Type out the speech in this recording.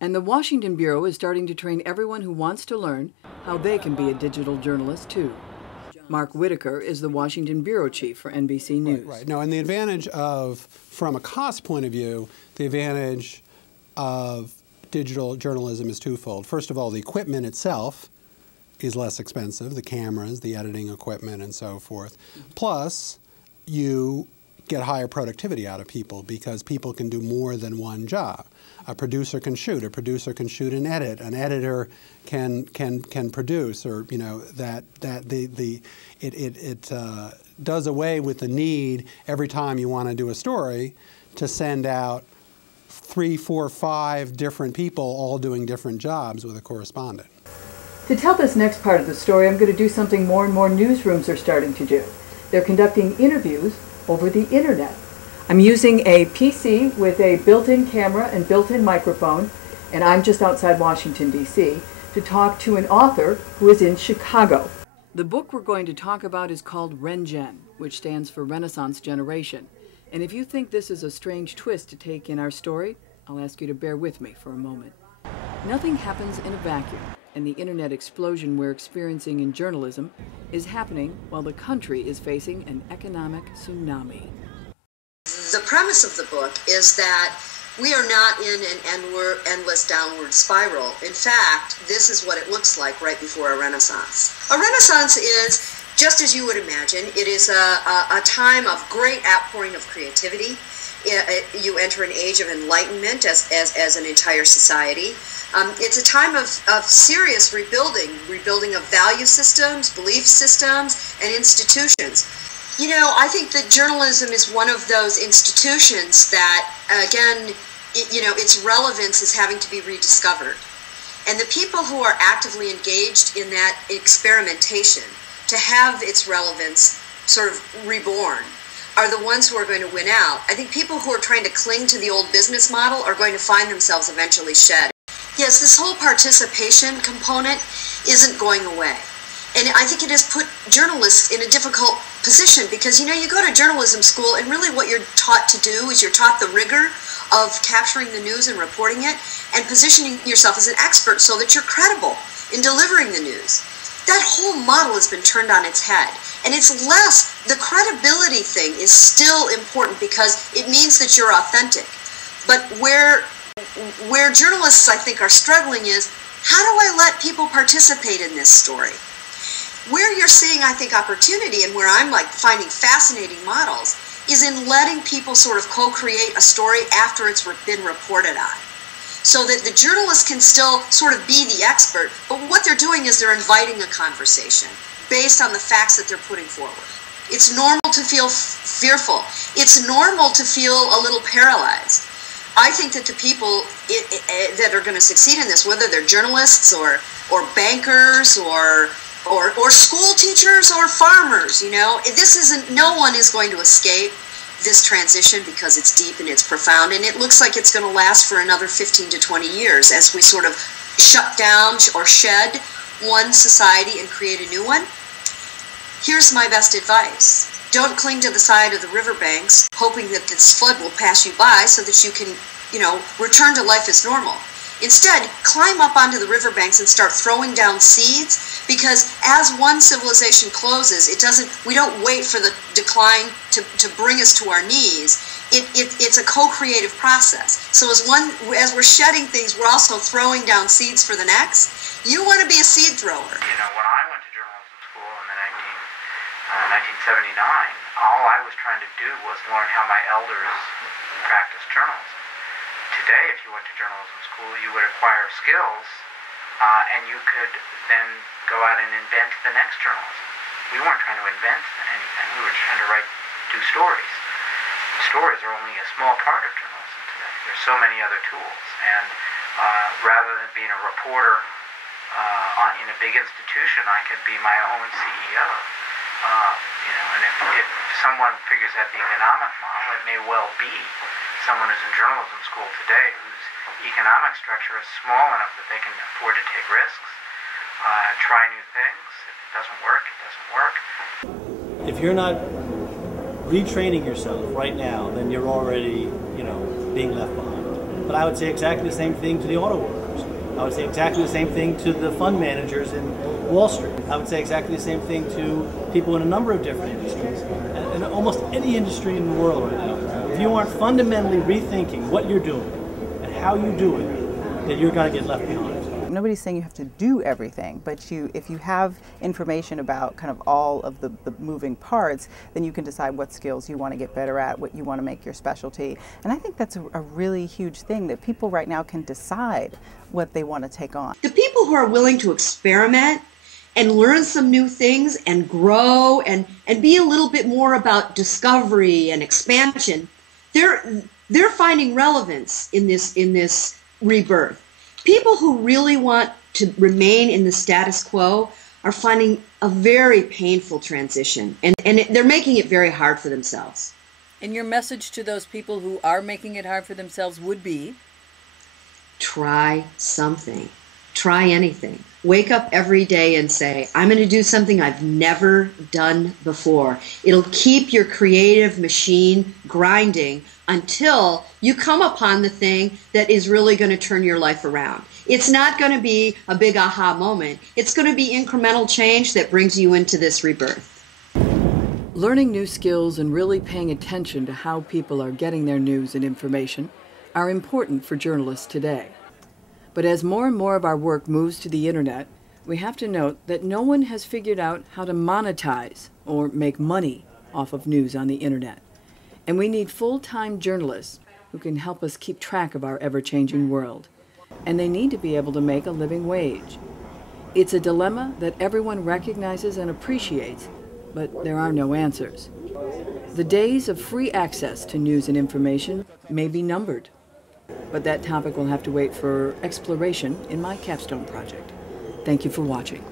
And the Washington Bureau is starting to train everyone who wants to learn how they can be a digital journalist, too. Mark Whitaker is the Washington Bureau chief for NBC News. Right. No, and the advantage of, from a cost point of view, the advantage of digital journalism is twofold. First of all, the equipment itself is less expensive, the cameras, the editing equipment, and so forth. Plus, you get higher productivity out of people because people can do more than one job. A producer can shoot and edit. An editor can produce, or it does away with the need every time you want to do a story to send out 3, 4, 5 different people all doing different jobs with a correspondent. To tell this next part of the story, I'm going to do something more and more newsrooms are starting to do. They're conducting interviews over the internet. I'm using a PC with a built-in camera and built-in microphone, and I'm just outside Washington, D.C., to talk to an author who is in Chicago. The book we're going to talk about is called RenGen, which stands for Renaissance Generation. And if you think this is a strange twist to take in our story, I'll ask you to bear with me for a moment. Nothing happens in a vacuum, and the internet explosion we're experiencing in journalism is happening while the country is facing an economic tsunami. The premise of the book is that we are not in an endless downward spiral. In fact, this is what it looks like right before a renaissance. A renaissance is, just as you would imagine, it is a time of great outpouring of creativity. You enter an age of enlightenment as an entire society. It's a time of serious rebuilding of value systems, belief systems, and institutions. You know, I think that journalism is one of those institutions that, again, its relevance is having to be rediscovered. And the people who are actively engaged in that experimentation to have its relevance sort of reborn are the ones who are going to win out. I think people who are trying to cling to the old business model are going to find themselves eventually shed. Yes, this whole participation component isn't going away. And I think it has put journalists in a difficult position because, you go to journalism school and really what you're taught to do is you're taught the rigor of capturing the news and reporting it and positioning yourself as an expert so that you're credible in delivering the news. That whole model has been turned on its head. And it's less, the credibility thing is still important because it means that you're authentic. But where journalists, I think, are struggling is, how do I let people participate in this story? Where you're seeing, I think, opportunity and where I'm finding fascinating models is in letting people sort of co-create a story after it's been reported on. So that the journalist can still sort of be the expert, but what they're doing is they're inviting a conversation based on the facts that they're putting forward. It's normal to feel fearful. It's normal to feel a little paralyzed. I think that the people that are going to succeed in this, whether they're journalists or bankers or school teachers or farmers, no one is going to escape this transition because it's deep and it's profound, and it looks like it's going to last for another 15 to 20 years as we sort of shut down or shed one society and create a new one. Here's my best advice. Don't cling to the side of the riverbanks hoping that this flood will pass you by so that you can, return to life as normal. Instead, climb up onto the riverbanks and start throwing down seeds, because as one civilization closes, we don't wait for the decline to bring us to our knees. It's a co-creative process. So as we're shedding things, we're also throwing down seeds for the next. You want to be a seed thrower. When I went to journalism school in the 1979, all I was trying to do was learn how my elders practiced journalism. Today, if you went to journalism school, you would acquire skills, and you could then go out and invent the next journalism. We weren't trying to invent anything. We were trying to do stories. Stories are only a small part of journalism today. There's so many other tools. And rather than being a reporter in a big institution, I could be my own CEO. And if someone figures out the economic model, it may well be someone who's in journalism school today whose economic structure is small enough that they can afford to take risks, try new things. If it doesn't work, it doesn't work. If you're not retraining yourself right now, then you're already, being left behind. But I would say exactly the same thing to the auto workers. I would say exactly the same thing to the fund managers in Wall Street. I would say exactly the same thing to people in a number of different industries, and almost any industry in the world right now. If you aren't fundamentally rethinking what you're doing and how you do it, then you're going to get left behind. Nobody's saying you have to do everything, but if you have information about kind of all of the moving parts, then you can decide what skills you want to get better at, what you want to make your specialty. And I think that's a really huge thing, that people right now can decide what they want to take on. The people who are willing to experiment and learn some new things and grow and be a little bit more about discovery and expansion, they're finding relevance in this rebirth. People who really want to remain in the status quo are finding a very painful transition, and they're making it very hard for themselves. And your message to those people who are making it hard for themselves would be? Try something. Try anything. Wake up every day and say, I'm going to do something I've never done before. It'll keep your creative machine grinding until you come upon the thing that is really going to turn your life around. It's not going to be a big aha moment. It's going to be incremental change that brings you into this rebirth. Learning new skills and really paying attention to how people are getting their news and information are important for journalists today. But as more and more of our work moves to the internet, we have to note that no one has figured out how to monetize or make money off of news on the internet. And we need full-time journalists who can help us keep track of our ever-changing world. And they need to be able to make a living wage. It's a dilemma that everyone recognizes and appreciates, but there are no answers. The days of free access to news and information may be numbered. But that topic will have to wait for exploration in my capstone project. Thank you for watching.